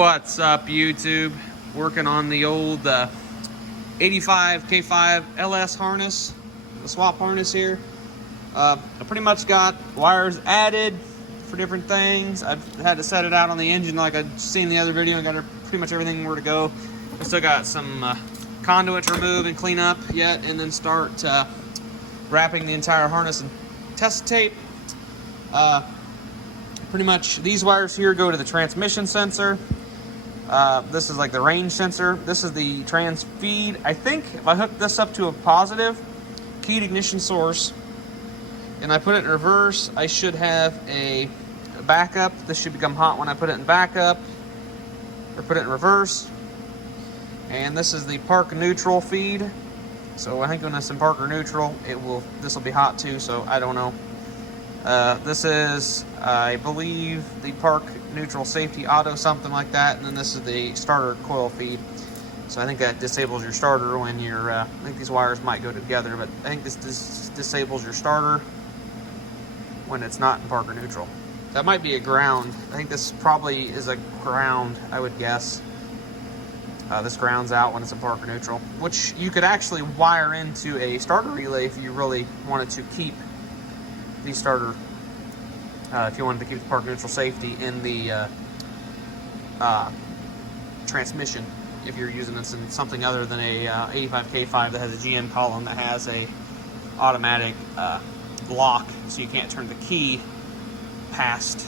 What's up, YouTube? Working on the old 85 K5 LS harness, the swap harness here. I pretty much got wires added for different things. I've had to set it out on the engine like I'd seen in the other video. I got pretty much everything where to go. I still got some conduit to remove and clean up yet, and then start wrapping the entire harness in test tape. Pretty much these wires here go to the transmission sensor. This is like the range sensor. This is the trans feed. I think if I hook this up to a positive keyed ignition source and I put it in reverse, I should have a backup. This should become hot when I put it in backup or put it in reverse. And this is the park neutral feed. So I think when it's in park or neutral, this will be hot too, so I don't know. This is, I believe, the park neutral safety auto, something like that, and then this is the starter coil feed. So I think that disables your starter when you're, I think these wires might go together, but I think this disables your starter when it's not in park or neutral. That might be a ground. I think this probably is a ground, I would guess. This grounds out when it's in park or neutral, which you could actually wire into a starter relay if you really wanted to keep the starter, if you wanted to keep the park neutral safety in the transmission, if you're using this in something other than a 85K5 that has a GM column that has a automatic lock, so you can't turn the key past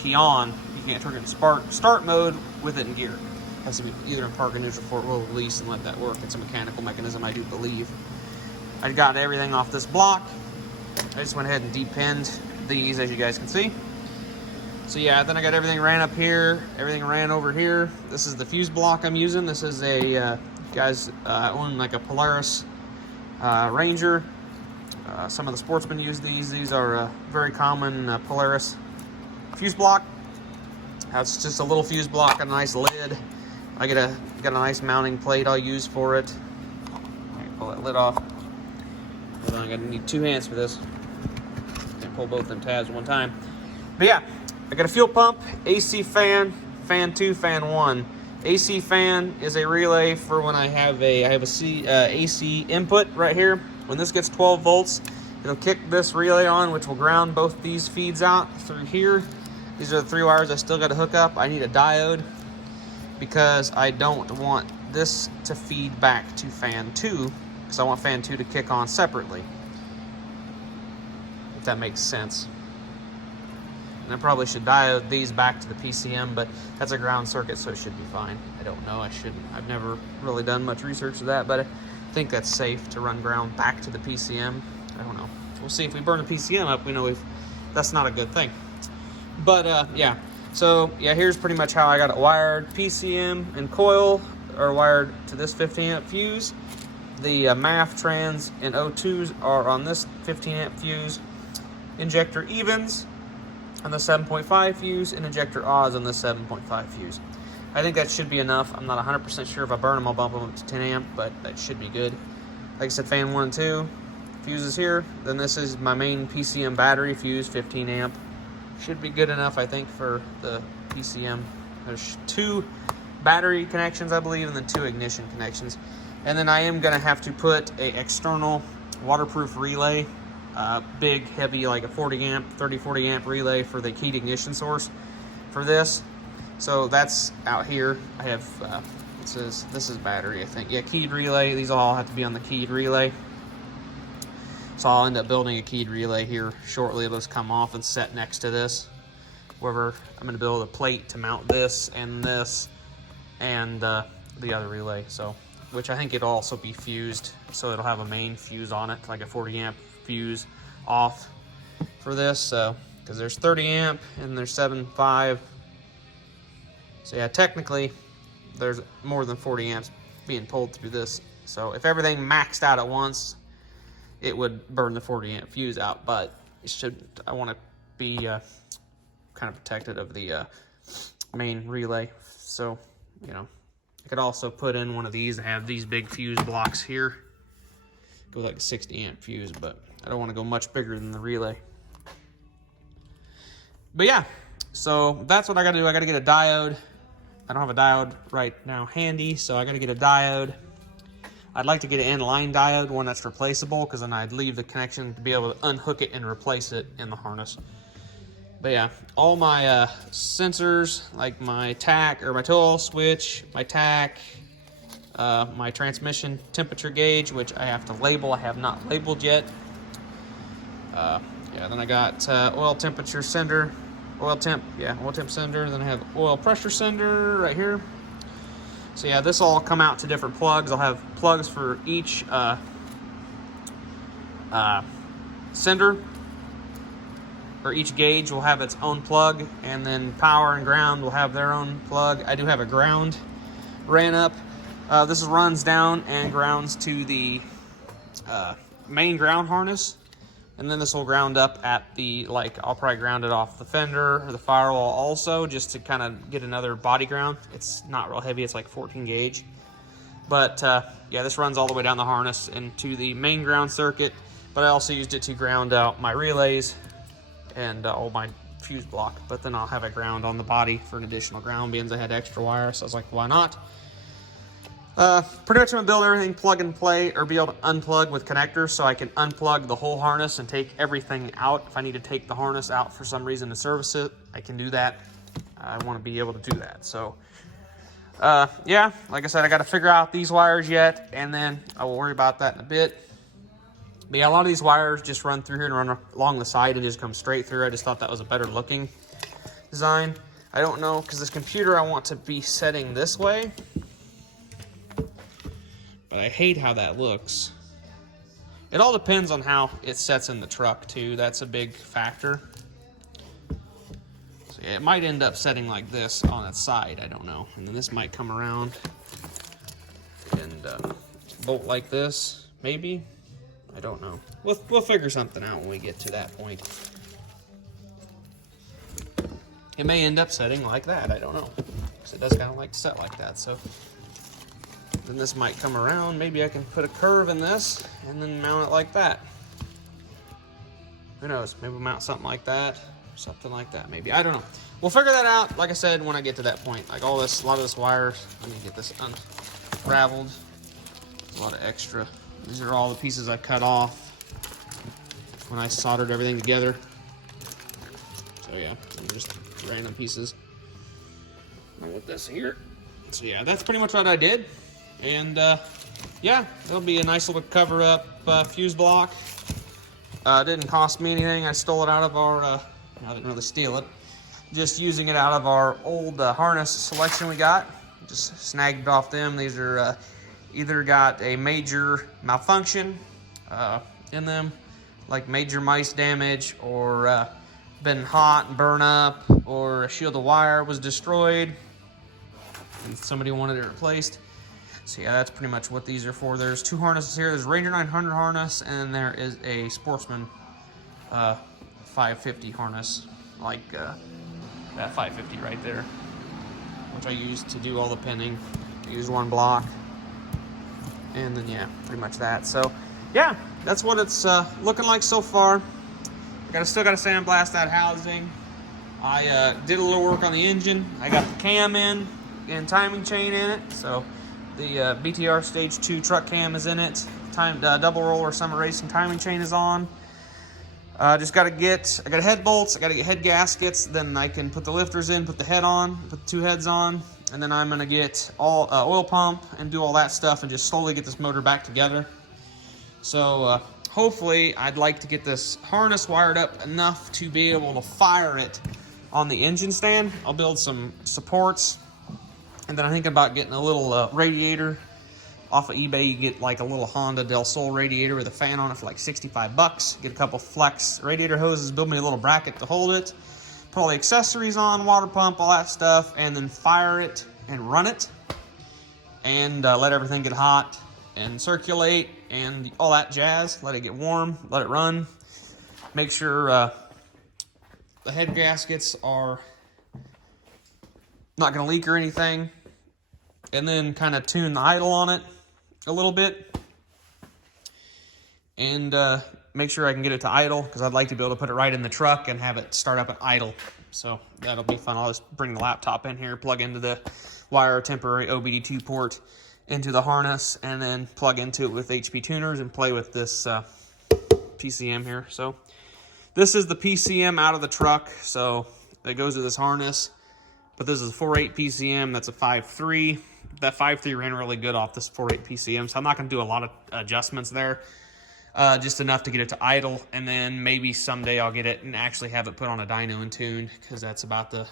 key on. You can't turn it in start mode with it in gear. It has to be either in park or neutral for it will release and let that work. It's a mechanical mechanism, I do believe. I got everything off this block. I just went ahead and depinned these, as you guys can see. So yeah, then I got everything ran up here, everything ran over here. This is the fuse block I'm using. This is a, guys own like a Polaris Ranger. Some of the sportsmen use these. These are very common Polaris fuse block. It's just a little fuse block and a nice lid. I got a nice mounting plate I'll use for it. Pull that lid off. I'm gonna need 2 hands for this. Can't pull both them tabs at one time. But yeah, I got a fuel pump, AC fan, fan 2, fan 1. AC fan is a relay for when I have a AC input right here. When this gets 12 volts, it'll kick this relay on, which will ground both these feeds out through here. These are the 3 wires I still got to hook up. I need a diode because I don't want this to feed back to fan 2. So I want fan 2 to kick on separately, if that makes sense. And I probably should diode these back to the PCM, but that's a ground circuit, so it should be fine. I don't know, I've never really done much research of that, but I think that's safe to run ground back to the PCM. I don't know. We'll see. If we burn the PCM up, we know that's not a good thing. But yeah, so yeah, here's pretty much how I got it wired. PCM and coil are wired to this 15 amp fuse. The MAF trans and O2s are on this 15 amp fuse. Injector evens on the 7.5 fuse and injector odds on the 7.5 fuse. I think that should be enough. I'm not 100% sure if I burn them, I'll bump them up to 10 amp, but that should be good. Like I said, fan 1 and 2 fuses here. Then this is my main PCM battery fuse, 15 amp. Should be good enough, I think, for the PCM. There's 2 battery connections, I believe, and then 2 ignition connections. And then I am going to have to put a external waterproof relay, big, heavy, like a 40 amp, 30-40 amp relay for the keyed ignition source for this. So that's out here. I have, this is battery, I think. Yeah, keyed relay. These all have to be on the keyed relay. So I'll end up building a keyed relay here shortly. It'll just come off and set next to this. Wherever I'm going to build a plate to mount this and the other relay. So, which I think it'll also be fused, so it'll have a main fuse on it, like a 40 amp fuse off for this. So, because there's 30 amp and there's 7.5. So yeah, technically there's more than 40 amps being pulled through this. So if everything maxed out at once, it would burn the 40 amp fuse out, but it should, I want to be kind of protected of the main relay. So, you know, I could also put in one of these and have these big fuse blocks here. Go like a 60 amp fuse, but I don't want to go much bigger than the relay. But yeah, So that's what I gotta do. I gotta get a diode. I don't have a diode right now handy, so I gotta get a diode. I'd like to get an inline diode, one that's replaceable, because then I'd leave the connection to be able to unhook it and replace it in the harness. But yeah, all my sensors, like my tach or my tow oil switch, my tach, my transmission temperature gauge, which I have to label. I have not labeled yet. Yeah, then I got oil temperature sender, oil temp sender. Then I have oil pressure sender right here. So yeah, this all come out to different plugs. I'll have plugs for each sender, or each gauge will have its own plug, and then power and ground will have their own plug. I do have a ground ran up. This runs down and grounds to the main ground harness, and then this will ground up at the, like, I'll probably ground it off the fender or the firewall also, just to kind of get another body ground. It's not real heavy, it's like 14 gauge. But yeah, this runs all the way down the harness into the main ground circuit, but I also used it to ground out my relays and all my fuse block. But then I'll have a ground on the body for an additional ground, being I had extra wire, so I was like, why not? Pretty much I'm gonna build everything plug and play, or be able to unplug with connectors, so I can unplug the whole harness and take everything out. If I need to take the harness out for some reason to service it, I can do that. I want to be able to do that. So yeah, like I said, I got to figure out these wires yet, and then I will worry about that in a bit. But yeah, a lot of these wires just run through here and run along the side and just come straight through. I just thought that was a better looking design. I don't know, because this computer I want to be setting this way, but I hate how that looks. It all depends on how it sets in the truck too. That's a big factor. So yeah, it might end up setting like this on its side, I don't know. And then this might come around and bolt like this, maybe. I don't know. We'll figure something out when we get to that point. It may end up setting like that, I don't know. Because it does kind of like to set like that, so. Then this might come around. Maybe I can put a curve in this and then mount it like that. Who knows? Maybe we'll mount something like that. Something like that, maybe. I don't know. We'll figure that out, like I said, when I get to that point. Like all this, a lot of this wires. Let me get this unraveled. A lot of extra. These are all the pieces I cut off when I soldered everything together. So yeah, just random pieces. With this here. So yeah, that's pretty much what I did. And yeah, it'll be a nice little cover up fuse block. Didn't cost me anything. I stole it out of our, I didn't really steal it. Just using it out of our old harness selection we got. Just snagged it off them. These are either got a major malfunction in them, like major mice damage, or been hot and burn up, or a shield of wire was destroyed and somebody wanted it replaced. So yeah, that's pretty much what these are for. There's two harnesses here. There's Ranger 900 harness, and there is a Sportsman 550 harness, like that 550 right there, which I used to do all the pinning. I used one block, and then yeah, pretty much that. So yeah, that's what it's looking like so far. Still got to sandblast that housing. I did a little work on the engine. I got the cam in and timing chain in it. So the BTR Stage 2 truck cam is in it. Double roller summer racing timing chain is on. Just got to get, I got head bolts, I got to get head gaskets, then I can put the lifters in, put the head on, put the two heads on, and then I'm going to get all oil pump and do all that stuff and just slowly get this motor back together. So hopefully I'd like to get this harness wired up enough to be able to fire it on the engine stand. I'll build some supports, and then I'm thinking about getting a little radiator. Off of eBay, you get like a little Honda Del Sol radiator with a fan on it for like 65 bucks. Get a couple flex radiator hoses, build me a little bracket to hold it, put all the accessories on, water pump, all that stuff, and then fire it and run it, and let everything get hot and circulate and all that jazz. Let it get warm, let it run. Make sure the head gaskets are not going to leak or anything, and then kind of tune the idle on it a little bit, and make sure I can get it to idle, because I'd like to be able to put it right in the truck and have it start up at idle. So that'll be fun. I'll just bring the laptop in here, plug into the wire temporary OBD2 port into the harness, and then plug into it with HP tuners and play with this PCM here. So this is the PCM out of the truck. So it goes to this harness, but this is a 4.8 PCM. That's a 5.3. That 5.3 ran really good off this 4.8 PCM. So I'm not going to do a lot of adjustments there. Just enough to get it to idle, and then maybe someday I'll get it and actually have it put on a dyno and tune, because that's about the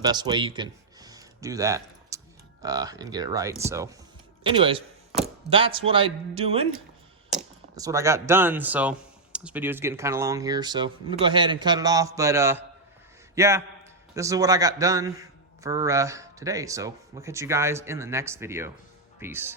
best way you can do that and get it right. So anyways, that's what I'm doing. That's what I got done. So this video is getting kind of long here, so I'm gonna go ahead and cut it off. But yeah, this is what I got done for today. So we'll catch you guys in the next video. Peace.